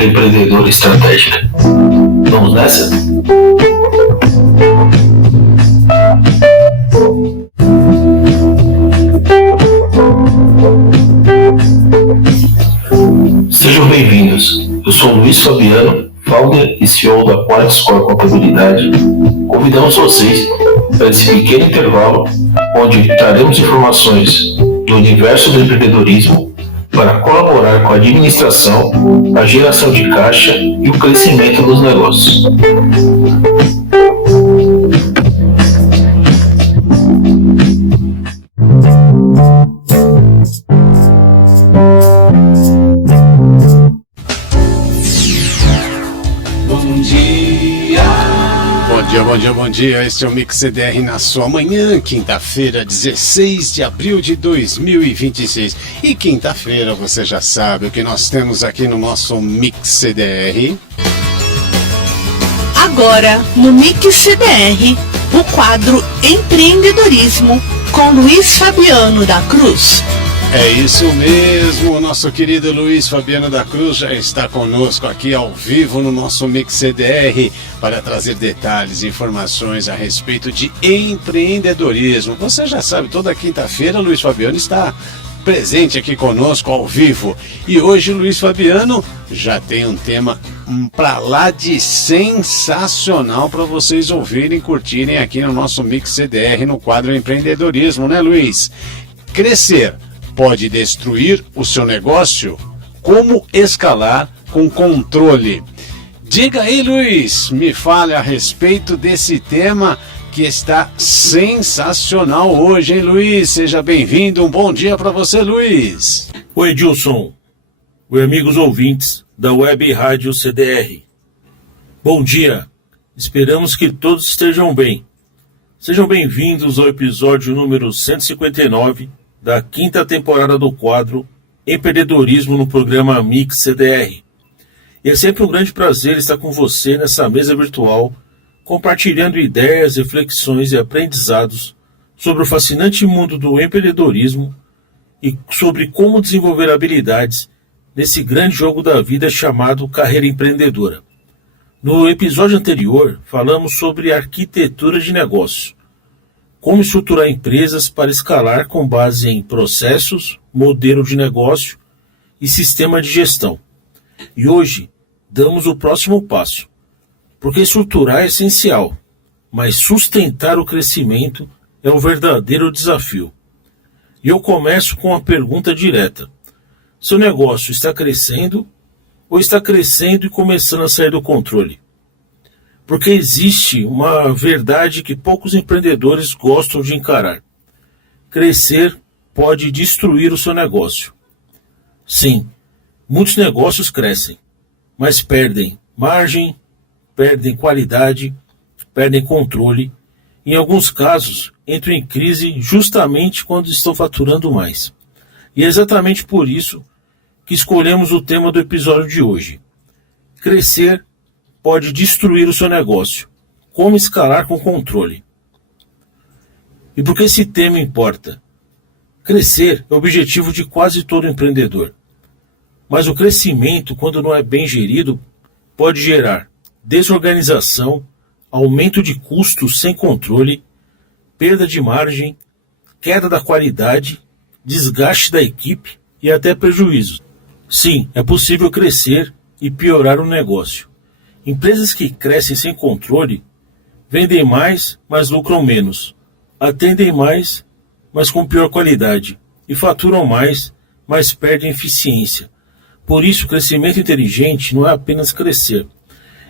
Dica Empreendedora Estratégica. Vamos nessa? Sejam bem-vindos. Eu sou Luiz Fabiano, founder e CEO da QualityScore Contabilidade. Convidamos vocês para esse pequeno intervalo onde traremos informações do universo do empreendedorismo para colaborar com a administração, a geração de caixa e o crescimento dos negócios. Bom dia, este é o Mix CDR na sua manhã, quinta-feira, 16 de abril de 2026. E quinta-feira, você já sabe o que nós temos aqui no nosso Mix CDR. Agora, no Mix CDR, o quadro Empreendedorismo com Luiz Fabiano da Cruz. É isso mesmo, o nosso querido Luiz Fabiano da Cruz já está conosco aqui ao vivo no nosso Mix CDR para trazer detalhes e informações a respeito de empreendedorismo. Você já sabe, toda quinta-feira Luiz Fabiano está presente aqui conosco ao vivo. E hoje o Luiz Fabiano já tem um tema pra lá de sensacional para vocês ouvirem e curtirem aqui no nosso Mix CDR no quadro Empreendedorismo, né, Luiz? Crescer pode destruir o seu negócio? Como escalar com controle? Diga aí, Luiz, me fale a respeito desse tema que está sensacional hoje, hein, Luiz? Seja bem-vindo, um bom dia para você, Luiz. Oi, Edilson. Oi, amigos ouvintes da Web Rádio CDR. Bom dia, esperamos que todos estejam bem. Sejam bem-vindos ao episódio número 159 da quinta temporada do quadro Empreendedorismo no programa Mix CDR. E é sempre um grande prazer estar com você nessa mesa virtual, compartilhando ideias, reflexões e aprendizados sobre o fascinante mundo do empreendedorismo e sobre como desenvolver habilidades nesse grande jogo da vida chamado carreira empreendedora. No episódio anterior, falamos sobre arquitetura de negócio. Como estruturar empresas para escalar com base em processos, modelo de negócio e sistema de gestão. E hoje damos o próximo passo, porque estruturar é essencial, mas sustentar o crescimento é um verdadeiro desafio. E eu começo com uma pergunta direta. Seu negócio está crescendo ou está crescendo e começando a sair do controle? Porque existe uma verdade que poucos empreendedores gostam de encarar. Crescer pode destruir o seu negócio. Sim, muitos negócios crescem, mas perdem margem, perdem qualidade, perdem controle. Em alguns casos, entram em crise justamente quando estão faturando mais. E é exatamente por isso que escolhemos o tema do episódio de hoje. Crescer pode destruir o seu negócio. Como escalar com controle? E por que esse tema importa? Crescer é o objetivo de quase todo empreendedor. Mas o crescimento, quando não é bem gerido, pode gerar desorganização, aumento de custos sem controle, perda de margem, queda da qualidade, desgaste da equipe e até prejuízos. Sim, é possível crescer e piorar o negócio. Empresas que crescem sem controle vendem mais, mas lucram menos. Atendem mais, mas com pior qualidade. E faturam mais, mas perdem eficiência. Por isso, o crescimento inteligente não é apenas crescer.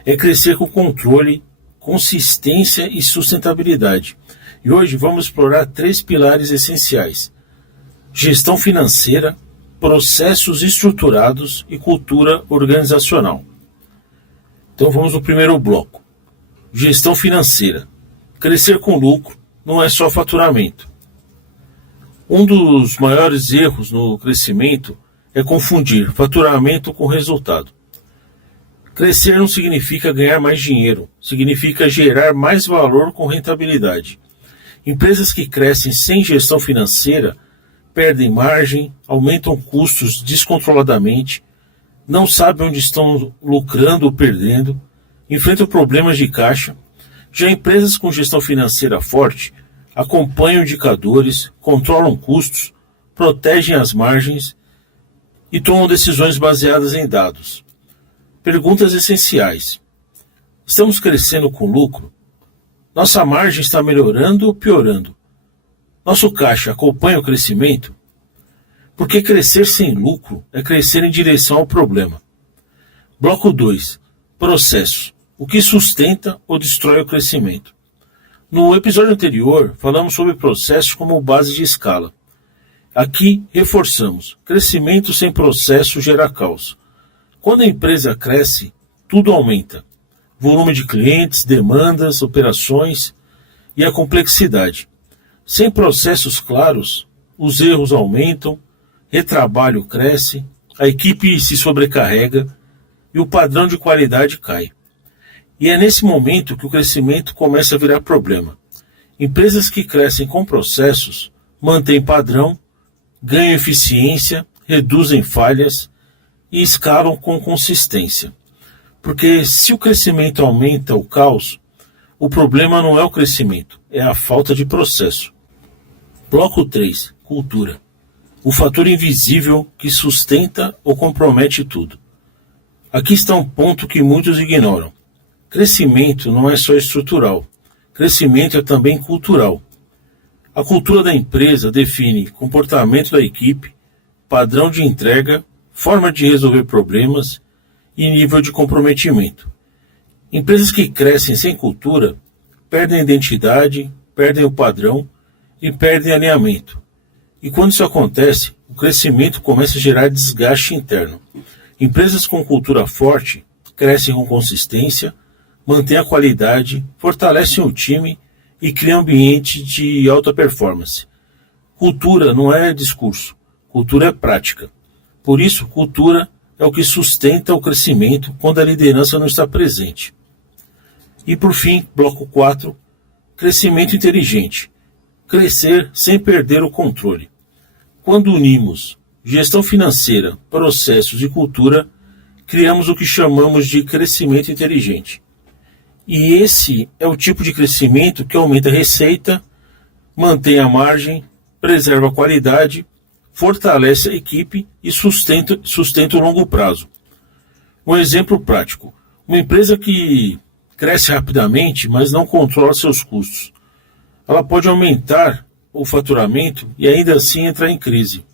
É crescer com controle, consistência e sustentabilidade. E hoje vamos explorar 3 pilares essenciais: gestão financeira, processos estruturados e cultura organizacional. Então vamos no primeiro bloco. Gestão financeira. Crescer com lucro não é só faturamento. Um dos maiores erros no crescimento é confundir faturamento com resultado. Crescer não significa ganhar mais dinheiro, significa gerar mais valor com rentabilidade. Empresas que crescem sem gestão financeira perdem margem, aumentam custos descontroladamente, não sabem onde estão lucrando ou perdendo, enfrentam problemas de caixa. Já empresas com gestão financeira forte acompanham indicadores, controlam custos, protegem as margens e tomam decisões baseadas em dados. Perguntas essenciais. Estamos crescendo com lucro? Nossa margem está melhorando ou piorando? Nosso caixa acompanha o crescimento? Porque crescer sem lucro é crescer em direção ao problema. Bloco 2. Processos. O que sustenta ou destrói o crescimento? No episódio anterior, falamos sobre processos como base de escala. Aqui, reforçamos. Crescimento sem processo gera caos. Quando a empresa cresce, tudo aumenta. Volume de clientes, demandas, operações e a complexidade. Sem processos claros, os erros aumentam, retrabalho cresce, a equipe se sobrecarrega e o padrão de qualidade cai. E é nesse momento que o crescimento começa a virar problema. Empresas que crescem com processos mantêm padrão, ganham eficiência, reduzem falhas e escalam com consistência. Porque se o crescimento aumenta o caos, o problema não é o crescimento, é a falta de processo. Bloco 3. Cultura. O fator invisível que sustenta ou compromete tudo. Aqui está um ponto que muitos ignoram. Crescimento não é só estrutural. Crescimento é também cultural. A cultura da empresa define comportamento da equipe, padrão de entrega, forma de resolver problemas e nível de comprometimento. Empresas que crescem sem cultura perdem a identidade, perdem o padrão e perdem alinhamento. E quando isso acontece, o crescimento começa a gerar desgaste interno. Empresas com cultura forte crescem com consistência, mantêm a qualidade, fortalecem o time e criam ambiente de alta performance. Cultura não é discurso, cultura é prática. Por isso, cultura é o que sustenta o crescimento quando a liderança não está presente. E por fim, bloco 4, crescimento inteligente. Crescer sem perder o controle. Quando unimos gestão financeira, processos e cultura, criamos o que chamamos de crescimento inteligente. E esse é o tipo de crescimento que aumenta a receita, mantém a margem, preserva a qualidade, fortalece a equipe e sustenta o longo prazo. Um exemplo prático. Uma empresa que cresce rapidamente, mas não controla seus custos. Ela pode aumentar o faturamento e ainda assim entrar em crise.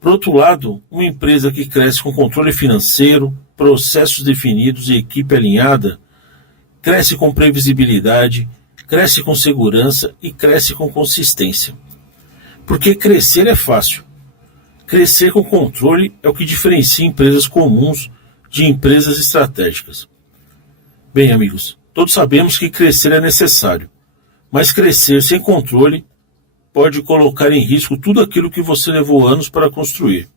Por outro lado, uma empresa que cresce com controle financeiro, processos definidos e equipe alinhada, cresce com previsibilidade, cresce com segurança e cresce com consistência. Porque crescer é fácil. Crescer com controle é o que diferencia empresas comuns de empresas estratégicas. Bem, amigos, todos sabemos que crescer é necessário, mas crescer sem controle pode colocar em risco tudo aquilo que você levou anos para construir.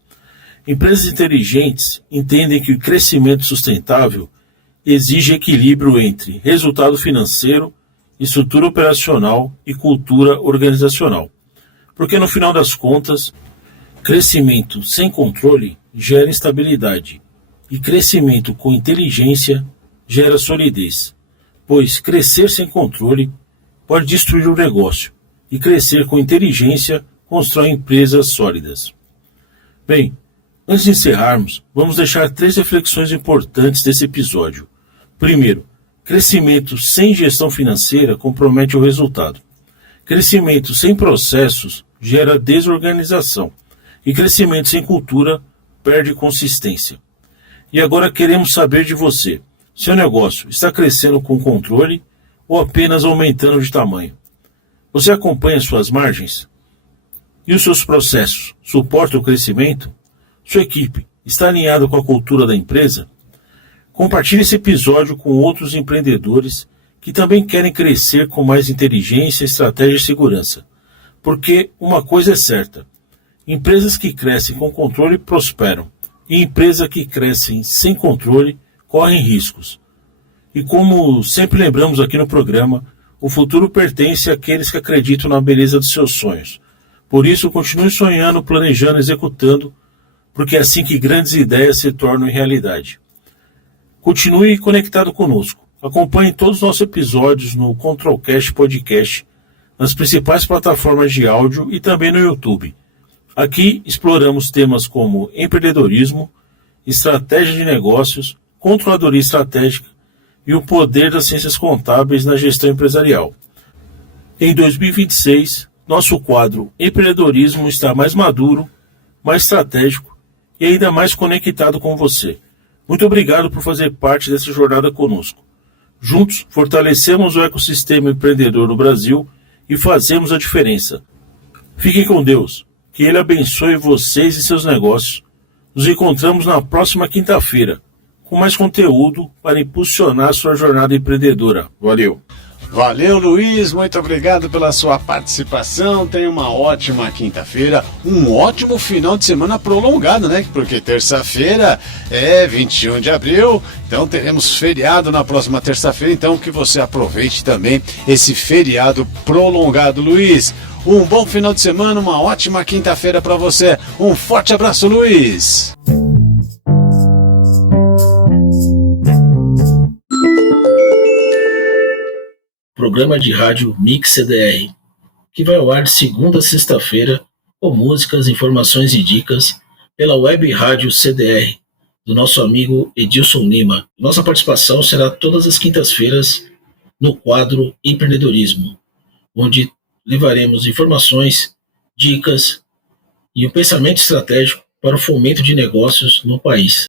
Empresas inteligentes entendem que o crescimento sustentável exige equilíbrio entre resultado financeiro, estrutura operacional e cultura organizacional. Porque no final das contas, crescimento sem controle gera instabilidade e crescimento com inteligência gera solidez, pois crescer sem controle pode destruir o negócio e crescer com inteligência constrói empresas sólidas. Bem, antes de encerrarmos, vamos deixar 3 reflexões importantes desse episódio. Primeiro, crescimento sem gestão financeira compromete o resultado. Crescimento sem processos gera desorganização. E crescimento sem cultura perde consistência. E agora queremos saber de você. Seu negócio está crescendo com controle ou apenas aumentando de tamanho? Você acompanha suas margens? E os seus processos suportam o crescimento? Sua equipe está alinhada com a cultura da empresa? Compartilhe esse episódio com outros empreendedores que também querem crescer com mais inteligência, estratégia e segurança. Porque uma coisa é certa, empresas que crescem com controle prosperam, e empresas que crescem sem controle correm riscos. E como sempre lembramos aqui no programa, o futuro pertence àqueles que acreditam na beleza dos seus sonhos. Por isso, continue sonhando, planejando, executando, porque é assim que grandes ideias se tornam realidade. Continue conectado conosco. Acompanhe todos os nossos episódios no Controlcast Podcast, nas principais plataformas de áudio e também no YouTube. Aqui exploramos temas como empreendedorismo, estratégia de negócios, controladoria estratégica e o poder das ciências contábeis na gestão empresarial. Em 2026, nosso quadro Empreendedorismo está mais maduro, mais estratégico e ainda mais conectado com você. Muito obrigado por fazer parte dessa jornada conosco. Juntos, fortalecemos o ecossistema empreendedor no Brasil e fazemos a diferença. Fiquem com Deus, que Ele abençoe vocês e seus negócios. Nos encontramos na próxima quinta-feira, com mais conteúdo para impulsionar sua jornada empreendedora. Valeu! Valeu, Luiz, muito obrigado pela sua participação. Tenha uma ótima quinta-feira, um ótimo final de semana prolongado, né? Porque terça-feira é 21 de abril, então teremos feriado na próxima terça-feira, então que você aproveite também esse feriado prolongado, Luiz. Um bom final de semana, uma ótima quinta-feira para você. Um forte abraço, Luiz. Programa de rádio Mix CDR, que vai ao ar de segunda a sexta-feira, com músicas, informações e dicas pela web rádio CDR, do nosso amigo Edilson Lima. Nossa participação será todas as quintas-feiras no quadro Empreendedorismo, onde levaremos informações, dicas e um pensamento estratégico para o fomento de negócios no país.